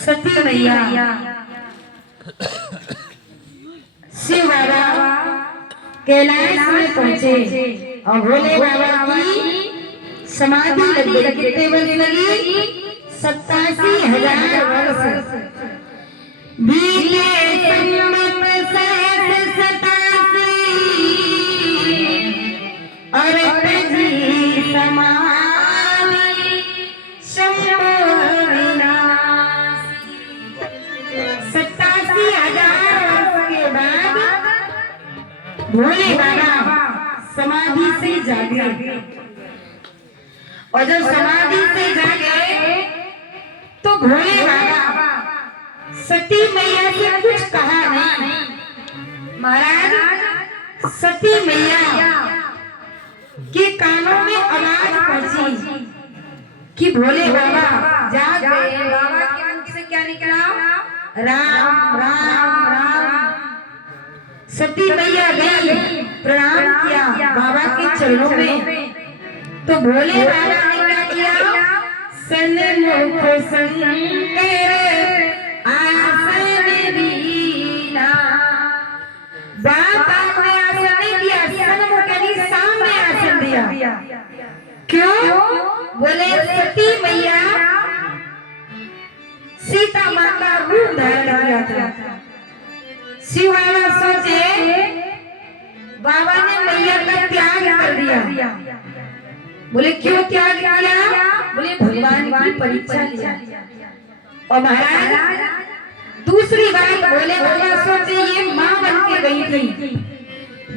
सती मैया शिव बाबा कैलाश में पहुंचे और भोले बाबा की समाधि लगी। कितने बजे लगी? 87,000 वर्ष बीते। और भोले बाबा समाधि से जागे और जब समाधि से जागे तो भोले बाबा सती मैया से कुछ कहा नहीं। महाराज सती मैया के कानों में आवाज पहुंची कि भोले बाबा जाग गए। बाबा के मुख से क्या निकला? राम राम राम। सती मैया गई, प्रणाम किया बाबा के चरणों में। तो भोले बाबा ने क्या किया? सन्मुख शंकर आसन दीना। बाबा ने आसन दिया, सन्मुख यानी सामने आसन दिया। क्यों? बोले सती मैया सीता माँ का रूप धारण किया था। शिव बाबा सोचे बाबा ने मैया का त्याग कर दिया। बोले क्यों त्याग किया? बोले भगवान की परीक्षा लिया। और महाराज दूसरी बात बोले बाबा सोचे ये माँ बन के गई थी।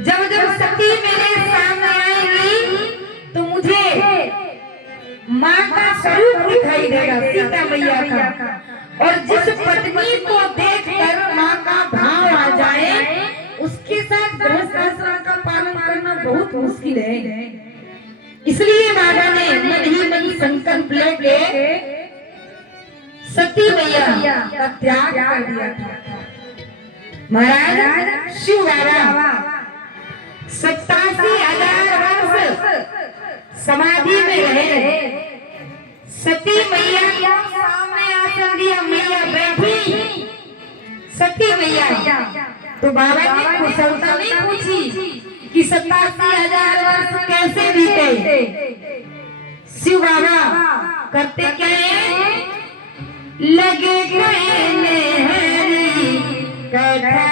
जब जब सती मेरे सामने आएगी तो मुझे माँ का स्वरूप दिखाई देगा, सीता मैया का। और जिस पत्नी को देखकर माँ का भाव आ जाए उसके साथ गृहस्थाश्रम का पालन करना बहुत मुश्किल है। इसलिए बाबा ने मन ही मन संकल्प लेके सती मैया का त्याग कर दिया था। महाराज शिव बाबा 87,000 वर्ष समाधि में रहे। सती मैया सामने आसन दिया, मैया बैठी। सती मैया तो बाबा ने कुशलता नहीं पूछी कि 87,000 वर्ष कैसे बीते। शिव बाबा करते क्या है? लगे कहने हरी कथा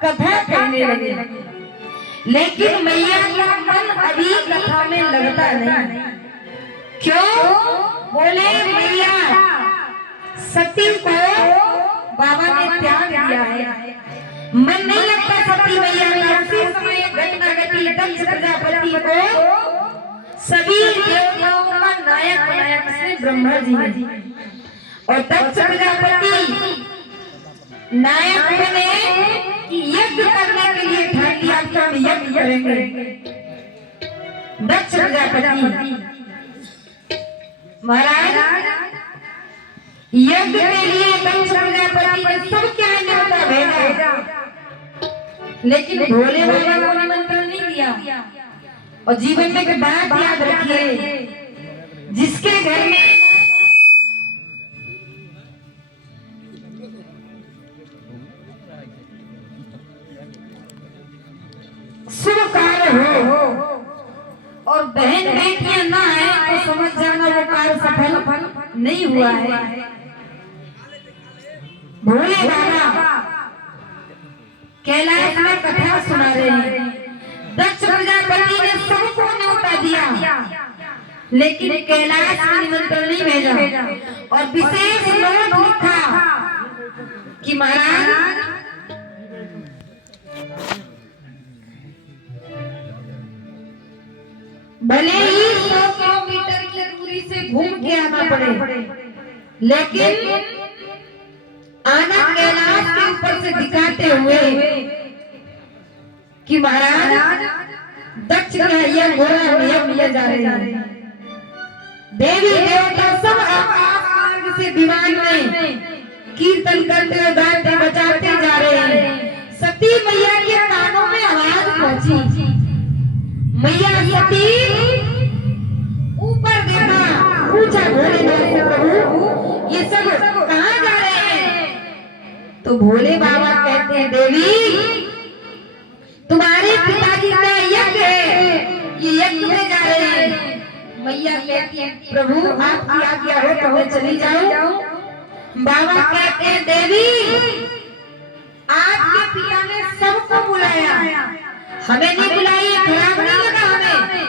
कथा कहने लगे। लेकिन मैया का मन अभी कथा में लगता नहीं। क्यों? बोले मैया सती को बाबा ने त्याग दिया है, मन नहीं लगता सती मैया का। उसी समय घटना घटी, दक्ष प्रजापति को सभी देवताओं का नायक बनाया। किसने? ब्रह्मा जी ने। और दक्ष प्रजापति नायक बने कि यज्ञ करने के लिए ठान लिया कि हम यज्ञ करेंगे। दक्ष प्रजापति महाराज यज्ञ के लिए दक्ष प्रजापति ने सब क्या लेकिन भोले बाबा को निमंत्रण नहीं दिया। और जीवन में एक बात याद रखिए, जिसके घर में शुभ कार्य हो और बहन बेटियां ना है तो समझ जाना वो कार्य सफल नहीं हुआ है। भोले बाबा कैलाश में कथा सुना रहे हैं। दक्ष प्रजापति ने सबको न्योता दिया, लेकिन कैलाश में निमंत्रण नहीं भेजा और विशेष नोट लिखा कि महाराज भले ही 100 किलोमीटर की दूरी से घूम के आना पड़े, लेकिन आना कैलाश के ऊपर से दिखाते हुए कि महाराज दक्ष का घोड़ा नियम लिया जा रहे हैं। देवी देवता सब आकाश से विमान में कीर्तन करते हुए गाते बजाते जा रहे हैं। सती मैया के कानों में आवाज पहुंची। मैया सती ऊपर देखा, पूछा भोलेनाथ से, प्रभु ये सब कहाँ जा रहे हैं? तो भोले बाबा कहते हैं, देवी तुम्हारे पिताजी का यज्ञ है, ये यज्ञ में जा रहे हैं। मैया कहती है, प्रभु आपकी आज्ञा हो तो मैं चली जाऊं। बाबा कहते हैं, देवी आपके पिता ने सबको बुलाया, हमें नहीं बुलाया, खराब नहीं लगा हमें,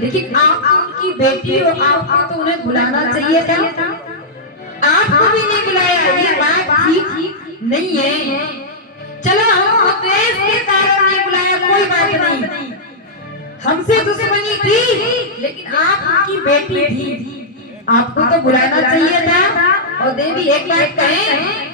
लेकिन आप उनकी बेटी हो, आपको तो उन्हें बुलाना चाहिए था। आपको भी नहीं बुलाया, ये बात ठीक नहीं है। चलो हम द्वेष के कारण नहीं बुलाया, कोई बात नहीं, हमसे दुश्मनी थी, लेकिन आप उनकी बेटी थी, आपको तो बुलाना चाहिए था। और देवी एक बात कहें,